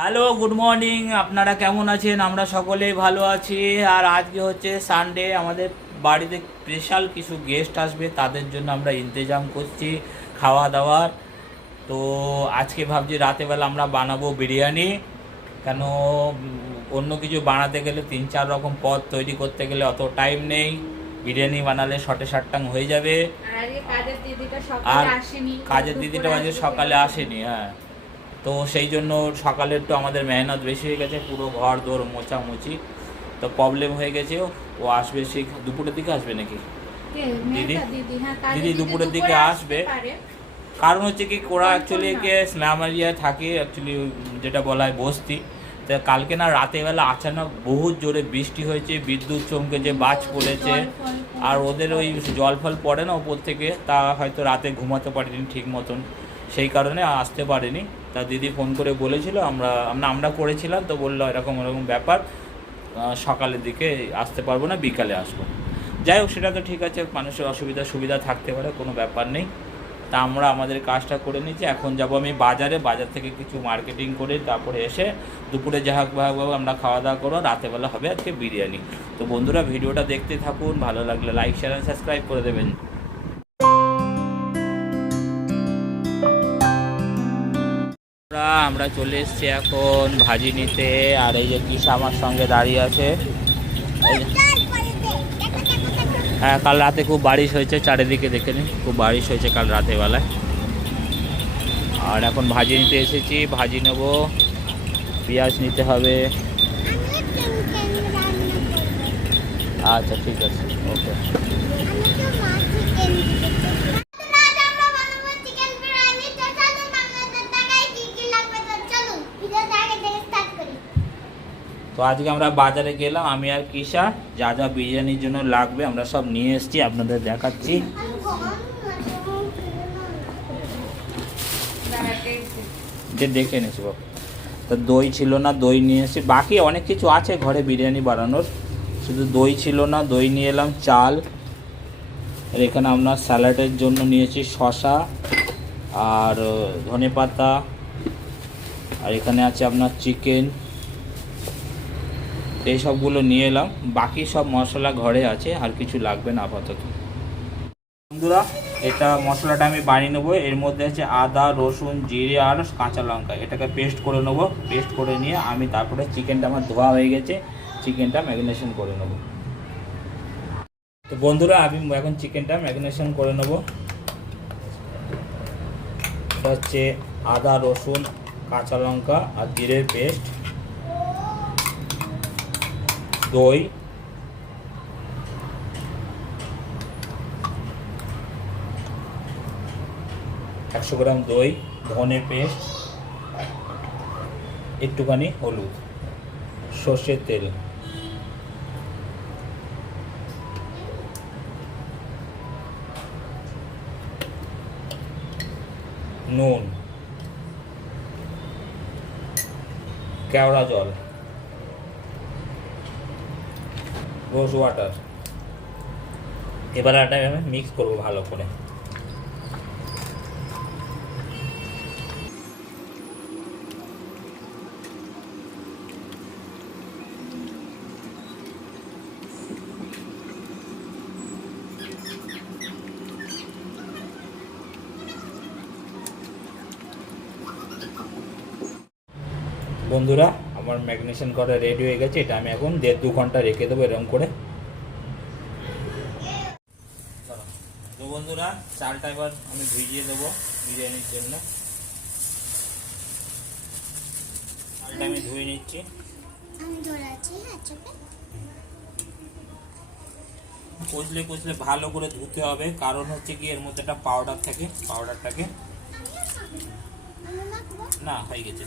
Hello, good morning. আপনারা কেমন আছেন? আমরা সকলেই ভালো আছি। আর আজকে হচ্ছে সানডে, আমাদের বাড়িতে স্পেশাল কিছু গেস্ট আসবে, তাদের জন্য আমরা ইন্তজাম করছি খাওয়া দাওয়ার। তো আজকে ভাবছি রাতেবেলা আমরা বানাবো বিরিয়ানি। কেন অন্য কিছু বানাতে গেলে 3-4 রকম পদ তৈরি করতে গেলে অত টাইম নেই। বিরিয়ানি বানালে শর্টে সাটটাং হয়ে যাবে। আর কাজের দিদিটা আজকে সকালে আসেনি। হ্যাঁ, তো সেই জন্য সকালে একটু আমাদের মেহনত বেশি হয়ে গেছে, পুরো ঘর দোর মোছামুছি। তো প্রবলেম হয়ে গেছে। ও আসবে সেই দুপুরের দিকে আসবে নাকি দিদি? দিদি দুপুরের দিকে আসবে। কারণ হচ্ছে কি, ওরা অ্যাকচুয়ালি স্ল্যামারিয়ায় থাকে, অ্যাকচুয়ালি যেটা বলা হয় বস্তি। তা কালকে না রাতেরবেলা আচানক বহুত জোরে বৃষ্টি হয়েছে, বিদ্যুৎ চমকেছে, বাজ পড়েছে। আর ওদের ওই জল ফল পড়ে না ওপর থেকে, তা হয়তো রাতে ঘুমাতে পারেনি ঠিক মতন, সেই কারণে আসতে পারেনি। তা দিদি ফোন করে বলেছিল, আমরা করেছিলাম, তো বললো এরকম এরকম ব্যাপার, সকালের দিকে আসতে পারবো না, বিকালে আসবো। যাই হোক, সেটা তো ঠিক আছে, মানুষের সুবিধা থাকতে পারে, কোনো ব্যাপার নেই। তা আমরা আমাদের কাজটা করে নিচ্ছি। এখন যাব আমি বাজার থেকে কিছু মার্কেটিং করে তারপরে এসে দুপুরে যা হোক আমরা খাওয়া দাওয়া করবো। রাতেবেলা হবে আজকে বিরিয়ানি। তো বন্ধুরা, ভিডিওটা দেখতে থাকুন, ভালো লাগলে লাইক শেয়ার আর সাবস্ক্রাইব করে দেবেন। আমরা চলে এসেছি এখন ভাজি নিতে। আর এই যে কিসা আমার সঙ্গে দাঁড়িয়ে আছে। হ্যাঁ, কাল রাতে খুব বারিশ হয়েছে, চারিদিকে দেখে নিন, খুব বারিশ হয়েছে কাল রাতেবেলায়। আর এখন ভাজি নিতে এসেছি, ভাজি নেব, পেঁয়াজ নিতে হবে। আচ্ছা, ঠিক আছে, ওকে। তো আজকে আমরা বাজারে গেলাম, আমি আর কিসা, যা যা বিরিয়ানির জন্য লাগবে আমরা সব নিয়ে এসেছি, আপনাদের দেখাচ্ছি। দেখে নিয়েছি বাবু। তো দই ছিল না, দই নিয়ে এসেছি। বাকি অনেক কিছু আছে ঘরে বিরিয়ানি বানানোর, শুধু দই ছিল না, দই নিয়ে এলাম। চাল, আর এখানে আপনার স্যালাডের জন্য নিয়েছি শসা আর ধনেপাতা, আর এখানে আছে আপনার চিকেন। এই সবগুলো নিয়ে এলাম। বাকি সব মশলা ঘরে আছে, আর কিছু লাগবে না আপাতত। বন্ধুরা, এটা মশলাটা আমি বানিয়ে নেবো। এর মধ্যে আছে আদা, রসুন, জিরে আর কাঁচা লঙ্কা। এটাকে পেস্ট করে নেবো। পেস্ট করে নিয়ে আমি তারপরে চিকেনটা আমার ধোয়া হয়ে গেছে, চিকেনটা ম্যারিনেশন করে নেব। তো বন্ধুরা, আমি এখন চিকেনটা ম্যারিনেশন করে নেব। এটা হচ্ছে আদা, রসুন, কাঁচা লঙ্কা আর জিরের পেস্ট, দই, 100 গ্রাম দই, ধনে পেস্ট, একটুখানি হলুদ, সর্ষের তেল, নুন, কেওড়া জল, রোজ ওয়াটার। এবার এটা আমি মিক্স করবো ভালো করে। বন্ধুরা, আমার ম্যারিনেশন করা রেডি হয়ে গেছে। এটা আমি এখন 1.5-2 ঘন্টা রেখে দেবো এরকম করে। তো বন্ধুরা, চালটা এবার আমি ভিজিয়ে দেবো বিরিয়ানির জন্য। চালটা আমি ধুয়ে নিচ্ছি। কচলে ভালো করে ধুতে হবে, কারণ হচ্ছে কি এর মধ্যে একটা পাউডার থাকে, পাউডারটাকে না হয়ে গেছে।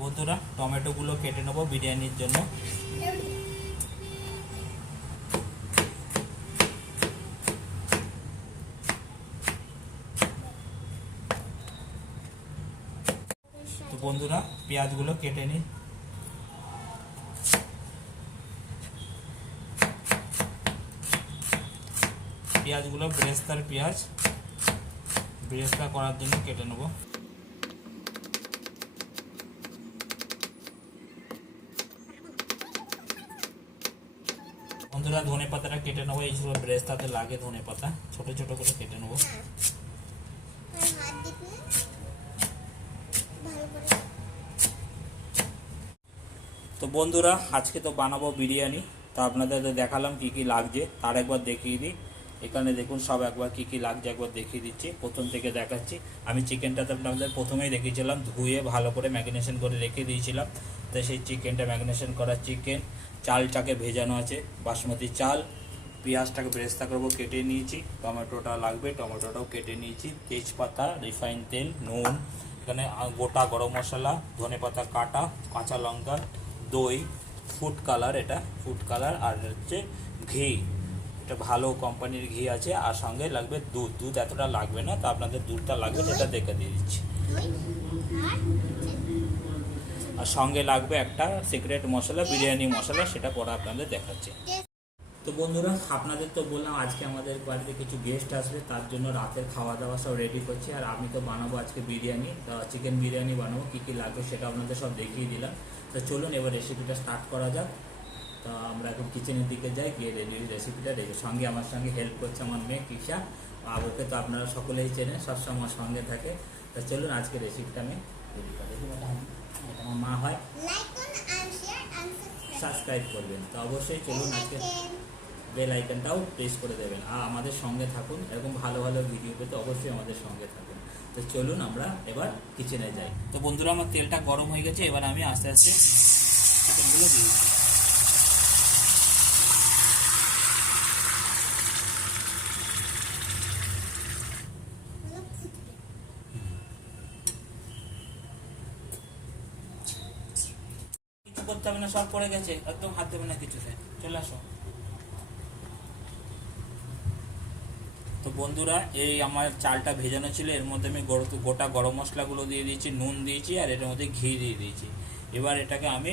বন্ধুরা, টমেটোগুলো কেটে নেবো বিরিয়ানির জন্য। তো বন্ধুরা, পেঁয়াজগুলো কেটে নিই। পেঁয়াজগুলো বেরেস্তার পেঁয়াজ। ব্রেস্তা করার জন্য কেটে নেব। বন্ধুরা ধনে পাতাটা কেটে নেবো, এই ছিল ব্রেস্তাতে লাগে ধনে পাতা, ছোট ছোট করে কেটে নেবো। তো বন্ধুরা আজকে তো বানাবো বিরিয়ানি, তো আপনাদের দেখালাম কি কি লাগছে, তার একবার দেখিয়ে দিই। এখানে দেখুন সব একবার কি কি লাগছে একবার দেখিয়ে দিচ্ছি, প্রথম থেকে দেখাচ্ছি। আমি চিকেনটা তো আপনাদের প্রথমেই দেখিয়েছিলাম, ধুয়ে ভালো করে ম্যারিনেশন করে রেখে দিয়েছিলাম। তো সেই চিকেনটা ম্যারিনেশন করা চিকেন, চালটাকে ভেজানো আছে বাসমতি চাল, পেঁয়াজটাকে বেরেস্তা করবো কেটে নিয়েছি, টমেটোটা লাগবে টমেটোটাও কেটে নিয়েছি, তেজপাতা, রিফাইন তেল, নুন, এখানে গোটা গরম মশলা, ধনেপাতা কাটা, কাঁচা লঙ্কা, দই, ফুড কালার, এটা ফুড কালার, আর হচ্ছে ঘি, এটা ভালো কোম্পানির ঘি আছে, আর সঙ্গে লাগবে দুধ। দুধ এতটা লাগবে না, তো আপনাদের দুধটা লাগবে সেটা দেখে দিয়ে দিচ্ছি। আর সঙ্গে লাগবে একটা সিক্রেট মশলা, বিরিয়ানি মশলা, সেটা পরে আপনাদের দেখাচ্ছি। তো বন্ধুরা আপনাদের তো বললাম আজকে আমাদের বাড়িতে কিছু গেস্ট আসবে, তার জন্য রাতের খাওয়া দাওয়া সব রেডি করছি। আর আমি তো বানাবো আজকে বিরিয়ানি, চিকেন বিরিয়ানি বানাবো, কী কী লাগবে সেটা আপনাদের সব দেখিয়ে দিলাম। তো চলুন এবার রেসিপিটা স্টার্ট করা যাক। তো আমরা এখন কিচেনের দিকে যাই, গিয়ে রেসিপিটা রেডি। সঙ্গে আমার সঙ্গে হেল্প করছে আমার মেয়ে কিশা, আর ওকে তো আপনারা সকলেই চেনেন, সবসময় আমার সঙ্গে থাকে। তো চলুন আজকে রেসিপিটা আমি রেডি করে দিই। আমার মা হয়, সাবস্ক্রাইব করবেন তো অবশ্যই। চলুন আজকে বেল আইকনটাও প্রেস করে দেবেন, আর আমাদের সঙ্গে থাকুন, এরকম ভালো ভালো ভিডিও পেতে অবশ্যই আমাদের সঙ্গে থাকুন। তো চলুন আমরা এবার কিচেনে যাই। তো বন্ধুরা আমার তেলটা গরম হয়ে গেছে, এবার আমি আস্তে আস্তে চিকেনগুলো দিই। কিছু করতে হবে না, সব পড়ে গেছে, একদম হাত দেবে না কিছুতে, চলে আসো। তো বন্ধুরা এই আমার চালটা ভেজানো ছিল, এর মধ্যে আমি গোটা গরম মশলাগুলো দিয়ে দিয়েছি, নুন দিয়েছি, আর এর মধ্যে ঘি দিয়ে দিয়েছি। এবার এটাকে আমি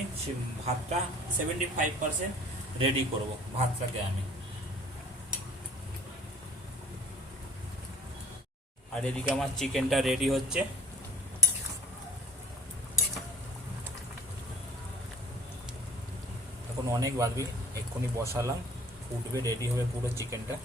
ভাতটা 75% রেডি করব, ভাতটাকে আমি। আর এদিকে আমার চিকেনটা রেডি হচ্ছে। এখন অনেক বাদবি, এক্ষুনি বসালাম, ফুটবে, রেডি হবে পুরো চিকেনটা।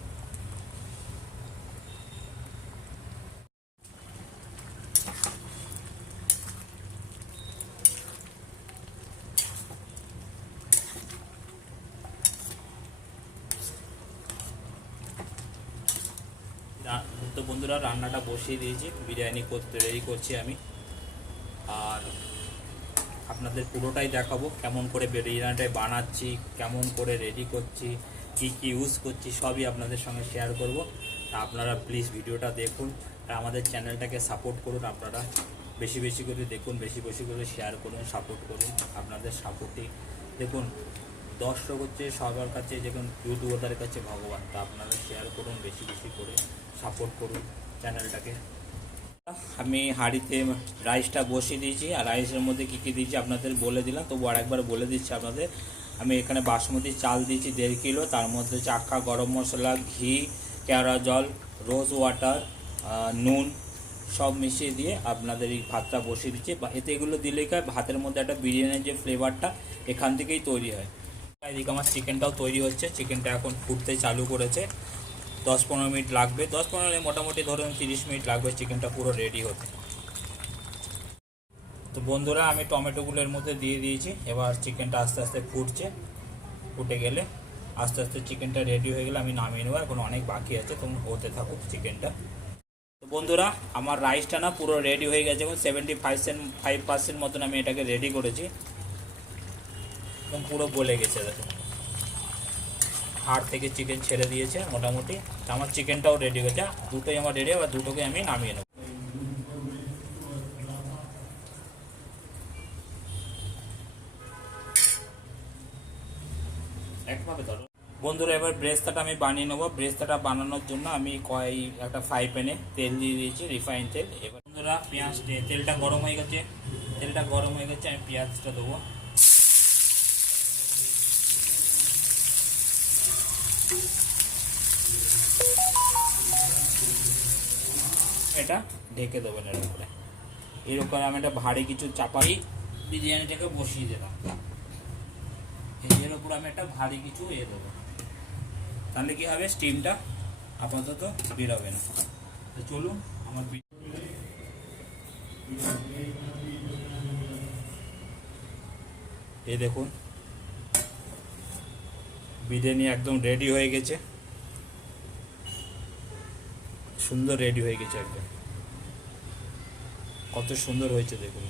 তো বন্ধুরা রান্নাটা বসিয়ে দিয়েছি, বিরিয়ানি করতে রেডি করছি আমি। আর আপনাদের পুরোটাই দেখাবো, কেমন করে বিরিয়ানিটা বানাচ্ছি, কেমন করে রেডি করছি, কি কি ইউজ করছি, সবই আপনাদের সঙ্গে শেয়ার করব। তা আপনারা প্লিজ ভিডিওটা দেখুন, আর আমাদের চ্যানেলটাকে সাপোর্ট করুন। আপনারা বেশি বেশি করে দেখুন, বেশি বেশি করে শেয়ার করুন, সাপোর্ট করুন। আপনাদের সাপোর্টই দেখুন, দর্শক হচ্ছে সবার কাছে, দেখুন ইউটিউবারদের কাছে ভগবান। তা আপনারা শেয়ার করুন, বেশি বেশি করে সাপোর্ট করুন চ্যানেলটাকে। আমি হাঁড়িতে রাইসটা বসিয়ে দিয়েছি, আর রাইসের মধ্যে কী কী দিয়েছি আপনাদের বলে দিলাম, তবু আরেকবার বলে দিচ্ছি আপনাদের। আমি এখানে বাসমতি চাল দিয়েছি 1.5 কিলো, তার মধ্যে চাক্কা গরম মশলা, ঘি, কেওড়া জল, রোজ ওয়াটার, নুন সব মিশিয়ে দিয়ে আপনাদের এই ভাতটা বসিয়ে দিচ্ছি। এতে এগুলো দিলেই ভাতের মধ্যে একটা বিরিয়ানির যে ফ্লেভারটা এখান থেকেই তৈরি হয়। এদিকে আমার চিকেনটাও তৈরি হচ্ছে, চিকেনটা এখন ফুটতে চালু করেছে। 10-15 মিনিট লাগবে, 10-15 মোটামুটি ধরুন 30 মিনিট লাগবে চিকেনটা পুরো রেডি হতে। তো বন্ধুরা আমি টমেটোগুলোর মধ্যে দিয়ে দিয়েছি, এবার চিকেনটা আস্তে আস্তে ফুটছে, ফুটে গেলে আস্তে আস্তে চিকেনটা রেডি হয়ে গেলে আমি নামিয়ে নেবো। এখন অনেক বাকি আছে, তো হতে থাকুক চিকেনটা। তো বন্ধুরা আমার রাইসটা না পুরো রেডি হয়ে গেছে, এবং 75% মতন আমি এটাকে রেডি করেছি, এবং পুরো গলে গেছে। দেখুন হাড় থেকে চিকেন ছেড়ে দিয়েছে মোটামুটি। আমার চিকেনটাও রেডি হয়েছে, দুটোই আমার রেডি, আবার দুটোকে আমি নামিয়ে নেব। একভাবে ধরো বন্ধুরা, এবার ব্রেস্তাটা আমি বানিয়ে নেবো। ব্রেস্তাটা বানানোর জন্য আমি একটা ফ্রাই প্যানে তেল দিয়ে দিয়েছি, রিফাইন তেল। এবার বন্ধুরা তেলটা গরম হয়ে গেছে, আমি পেঁয়াজটা দেবো। এটা ঢেকে দেবেন এর উপরে। এরকম আমি একটা ভারী কিছু চাপাই বিরিয়ানিটাকে বসিয়ে দিলাম, এর উপর আমি একটা ভারী কিছু দেবো, তাহলে কি হবে স্টিমটা আপাতত বেরোবে না। তো চলুন আমার এই দেখুন বিরিয়ানি একদম রেডি হয়ে গেছে, সুন্দর রেডি হয়ে গেছে একদম, কত সুন্দর হয়েছে দেখুন।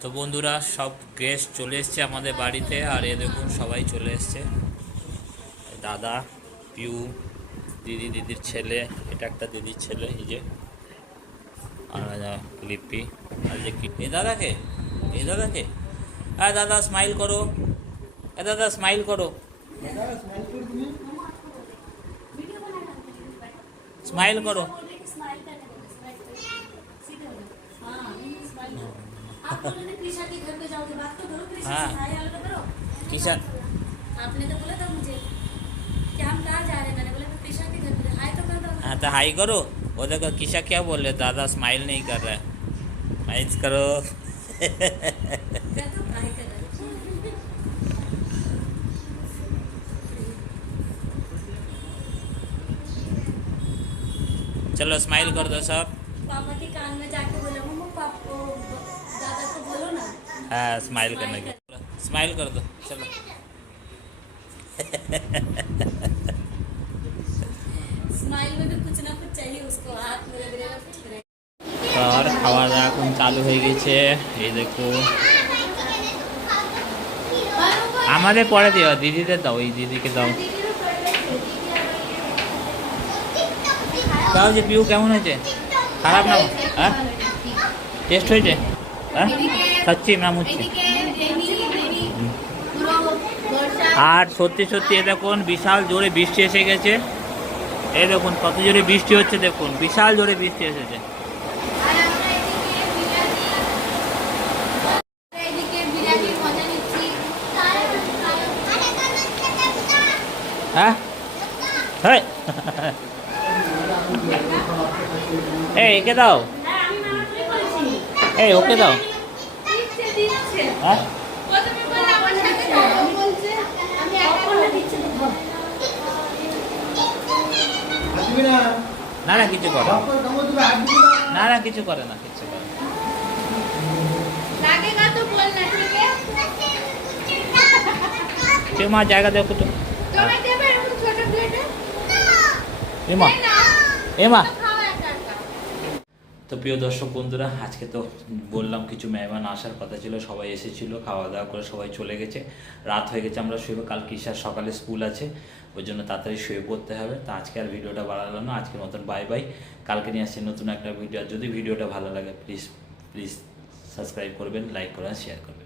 তো বন্ধুরা সব গেস্ট চলে এসছে আমাদের বাড়িতে, আর এ দেখুন সবাই চলে এসছে, দাদা, পিউ, দিদির ছেলে, এটা একটা দিদির ছেলে, এই যে আর লিপি, আর যে কি এ দাদাকে, হ্যাঁ দাদা স্মাইল করো, দাদা স্মাইল করো, স্মাইল করো। हाँ किशन आपने तो बोला था मुझे कि हम कहाँ जा रहे हैं, मैंने बोला कृष्णा के घर पे हाय तो कर दो। हाँ तो हाई करो, वो देखो किशा क्या बोल रहे, दादा स्माइल नहीं कर रहा है, स्माइल करो। मैं तो हाय कर रहा हूँ। चलो स्माइल कर दो सब। पापा के कान में जाके बोला मम्मा पापा दादा को बोलो ना। हाँ स्माइल करने की, स्माइल कर दो चलो। स्माइल में भी कुछ ना कुछ चाहिए उसको, हाथ में लग रहा है। और খাওয়া দাওয়া এখন চালু হয়ে গেছে, এই দেখো আমাদের পরে দিও, দিদিদের দাও, এই দিদিকে দাও। তাও যে পিউ কেমন হয়েছে, খারাপ না? হ্যাঁ টেস্ট হয়েছে? হ্যাঁ খাচ্ছি নাম হচ্ছে। আর সত্যি সত্যি এ দেখুন বিশাল জোরে বৃষ্টি এসে গেছে, এই দেখুন কত জোরে বৃষ্টি হচ্ছে, দেখুন বিশাল জোরে বৃষ্টি এসেছে। হ্যাঁ হ্যাঁ এই একে দাও, এই ওকে দাও। হ্যাঁ না না কিছু করে না, না কিছু করে না, কিছু করে মা জায়গা দেখো তো, এমা এমা। তো প্রিয় দর্শক বন্ধুরা, আজকে তো বললাম কিছু মেহমান আসার কথা ছিল, সবাই এসেছিল, খাওয়া দাওয়া করে সবাই চলে গেছে, রাত হয়ে গেছে, আমরা শুয়ে, কাল কিশার সকালে স্কুল আছে, ওই জন্য তাড়াতাড়ি শুয়ে পড়তে হবে। তো আজকে আর ভিডিওটা বাড়ালাম না, আজকে মতন বাই বাই, কালকে নিয়ে আসছি নতুন একটা ভিডিও। আর যদি ভিডিওটা ভালো লাগে প্লিজ সাবস্ক্রাইব করবেন, লাইক করবেন, শেয়ার করবেন।